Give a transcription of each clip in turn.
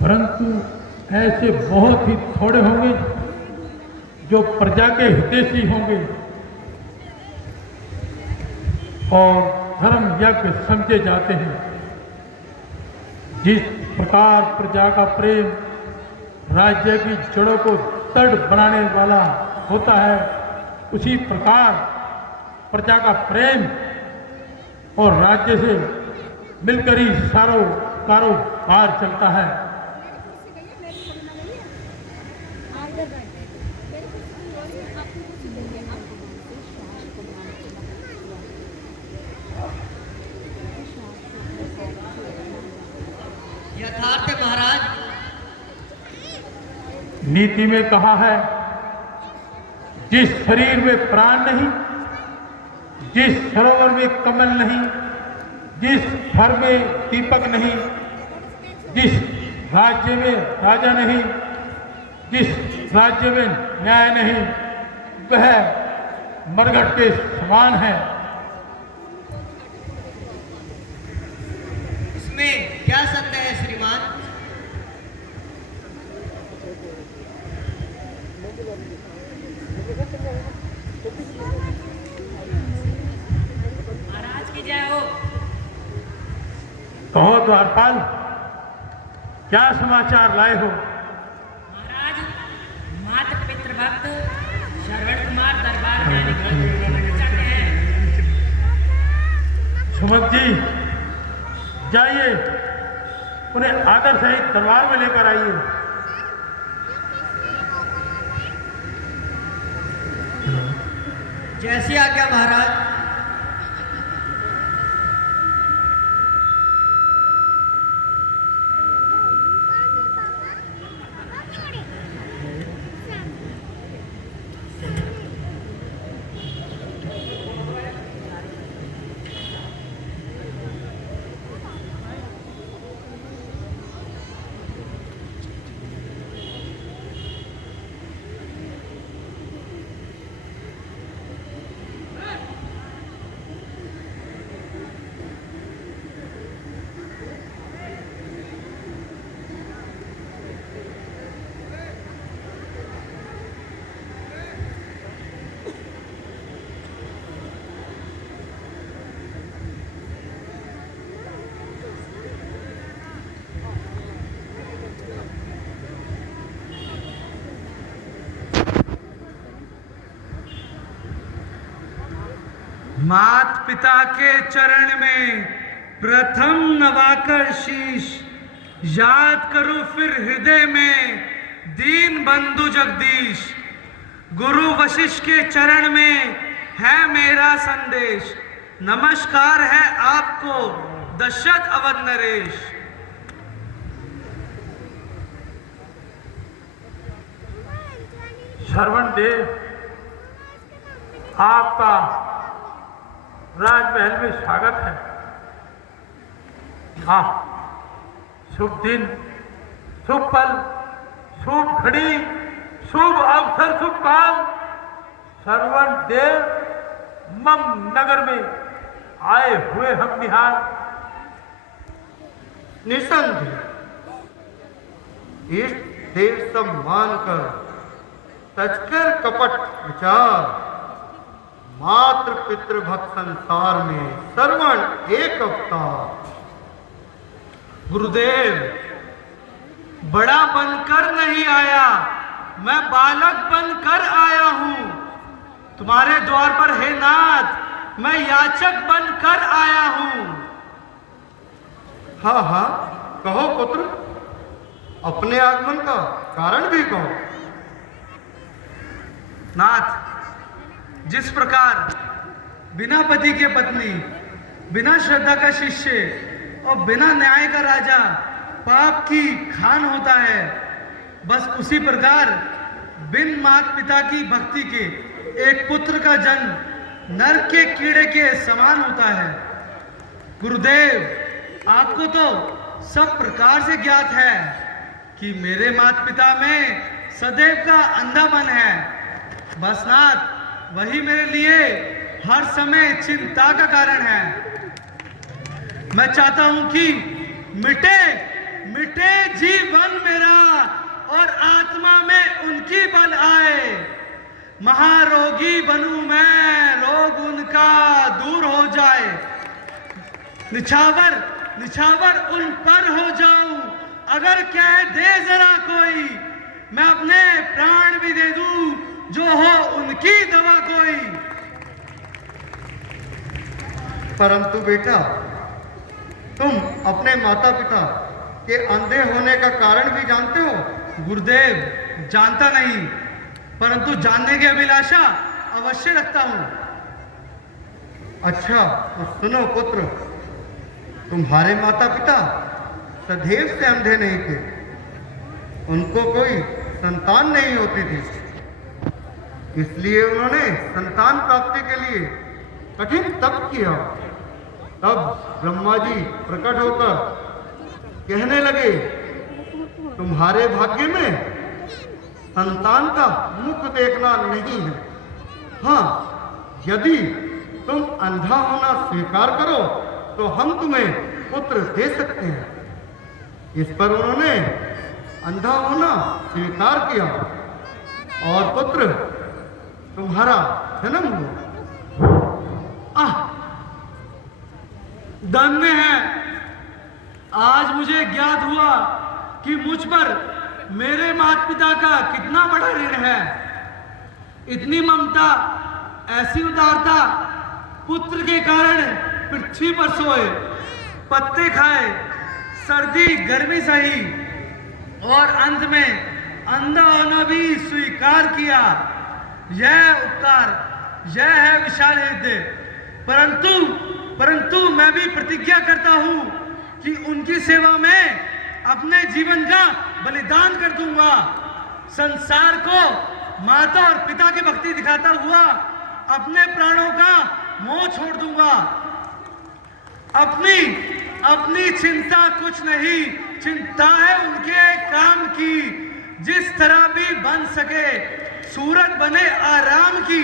परंतु ऐसे बहुत ही थोड़े होंगे जो प्रजा के हितैषी होंगे और धर्म यज्ञ समझे जाते हैं। जिस प्रकार प्रजा का प्रेम राज्य की जड़ों को दृढ़ बनाने वाला होता है, उसी प्रकार प्रजा का प्रेम और राज्य से मिलकर ही सारा कारोबार चलता है। यथार्थ महाराज। नीति में कहा है, जिस शरीर में प्राण नहीं, जिस सरोवर में कमल नहीं, जिस घर में दीपक नहीं, जिस राज्य में राजा नहीं, जिस राज्य में न्याय नहीं, वह मरघट के समान है। इसमें क्या सत्य है श्रीमान? महाराज की जय हो। कहो द्वारपाल, क्या समाचार लाए हो? महाराज, मात पितृभक्त श्रवण कुमार दरबार में आने चाहते हैं। सुमंत जी, जाइए, उन्हें आदर सहित दरबार में लेकर आइए। जैसी आज्ञा महाराज। मात पिता के चरण में प्रथम नवाकर शीश, याद करो फिर हृदय में दीन बंधु जगदीश। गुरु वशिष्ठ के चरण में है मेरा संदेश, नमस्कार है आपको दशरथ अवध नरेश। श्रवण देव, आपका राजमहल में स्वागत है। हाँ, शुभ दिन, शुभ पल, शुभ घड़ी, शुभ अवसर, शुभ काल, श्रवण देव मम नगर में आए हुए हम निहाल। निसंदेह इष्ट देव सम्मान कर तजकर कपट विचार, मात्र पितृभक्त संसार में श्रवण एक अवतार। गुरुदेव, बड़ा बनकर नहीं आया, मैं बालक बनकर आया हूं। तुम्हारे द्वार पर हे नाथ, मैं याचक बनकर आया हूं। हाँ हाँ, कहो पुत्र, अपने आगमन का कारण भी कहो। नाथ, जिस प्रकार बिना पति के पत्नी, बिना श्रद्धा का शिष्य और बिना न्याय का राजा पाप की खान होता है, बस उसी प्रकार बिन माता पिता की भक्ति के एक पुत्र का जन्म नरक के कीड़े के समान होता है। गुरुदेव, आपको तो सब प्रकार से ज्ञात है कि मेरे माता पिता में सदैव का अंधापन है। बस नाथ, वही मेरे लिए हर समय चिंता का कारण है। मैं चाहता हूं कि मिटे जीवन मेरा और आत्मा में उनकी बल आए। महारोगी बनूं मैं, रोग उनका दूर हो जाए। निछावर निछावर उन पर हो जाऊं, अगर कह दे जरा कोई, मैं अपने प्राण भी दे दूं, जो हो उनकी दवा कोई। परंतु बेटा, तुम अपने माता पिता के अंधे होने का कारण भी जानते हो? गुरुदेव, जानता नहीं, परंतु जानने की अभिलाषा अवश्य रखता हूं। अच्छा, तो सुनो पुत्र, तुम्हारे माता पिता सदैव से अंधे नहीं थे। उनको कोई संतान नहीं होती थी, इसलिए उन्होंने संतान प्राप्ति के लिए कठिन तप किया। तब ब्रह्मा जी प्रकट होकर कहने लगे, तुम्हारे भाग्य में संतान का मुख देखना नहीं है। हाँ, यदि तुम अंधा होना स्वीकार करो तो हम तुम्हें पुत्र दे सकते हैं। इस पर उन्होंने अंधा होना स्वीकार किया और पुत्र तुम्हारा जन्म हुआ। धन्य है, आज मुझे ज्ञात हुआ कि मुझ पर मेरे माता पिता का कितना बड़ा ऋण है। इतनी ममता, ऐसी उदारता, पुत्र के कारण पृथ्वी पर सोए, पत्ते खाए, सर्दी गर्मी सही और अंत में अंधा होना भी स्वीकार किया। यह उपकार, यह है विशाल हृदय। परंतु मैं भी प्रतिज्ञा करता हूं कि उनकी सेवा में अपने जीवन का बलिदान कर दूंगा। संसार को माता और पिता की भक्ति दिखाता हुआ अपने प्राणों का मोह छोड़ दूंगा। अपनी चिंता कुछ नहीं, चिंता है उनके काम की। जिस तरह भी बन सके, सूरत बने आराम की।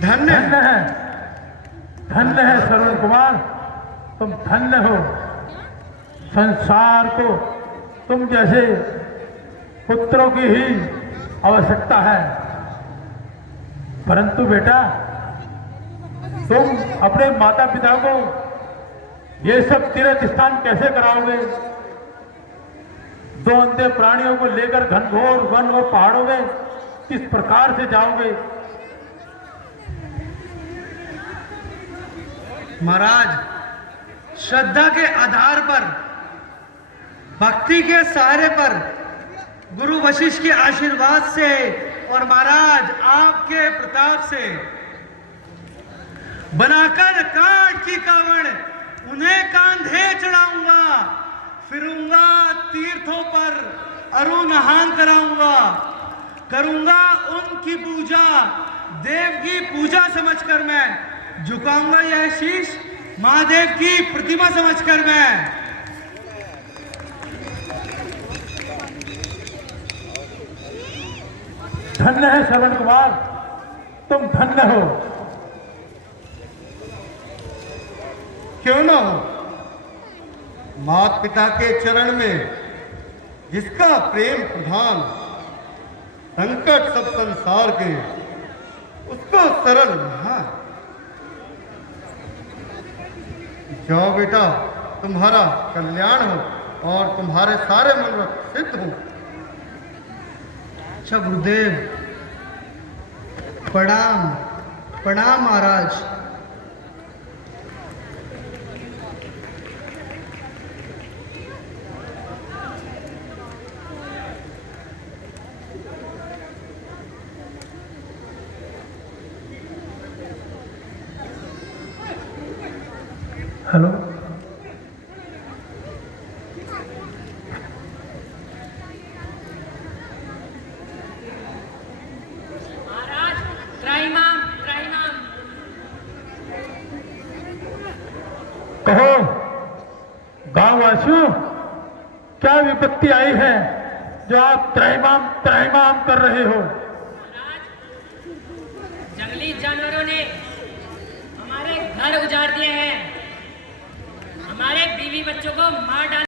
धन्य है, धन्य है श्रवण कुमार, तुम धन्य हो। संसार को तुम जैसे पुत्रों की ही आवश्यकता है। परंतु बेटा, तुम अपने माता पिता को ये सब तीर्थ स्थान कैसे कराओगे? दो अंधे प्राणियों को लेकर घनघोर वन और पहाड़ों में किस प्रकार से जाओगे? महाराज, श्रद्धा के आधार पर, भक्ति के सहारे पर, गुरु वशिष्ठ के आशीर्वाद से और महाराज आपके प्रताप से बनाकर काठ की कावड़ उन्हें कांधे चढ़ाऊंगा। फिरूंगा तीर्थों पर, अरुणहान कराऊंगा। करूंगा उनकी पूजा, देव की पूजा समझकर मैं झुकाऊंगा यह शीश, महादेव की प्रतिमा समझकर मैं। धन्य है श्रवण कुमार, तुम धन्य हो। क्यों ना हो? माता पिता के चरण में जिसका प्रेम प्रधान, संकट सब संसार के उसका सरल महान। जाओ बेटा, तुम्हारा कल्याण हो और तुम्हारे सारे मनोरथ सिद्ध हो। अच्छा गुरुदेव, प्रणाम प्रणाम महाराज। हेलो, महाराज त्राहिमाम त्राहिमाम। कहो गांववासियों, क्या विपत्ति आई है जो आप त्राहिमाम त्राहिमाम कर रहे हो? जंगली जानवरों ने हमारे घर उजाड़ दिए हैं, हमारे बीवी बच्चों को मार डाला।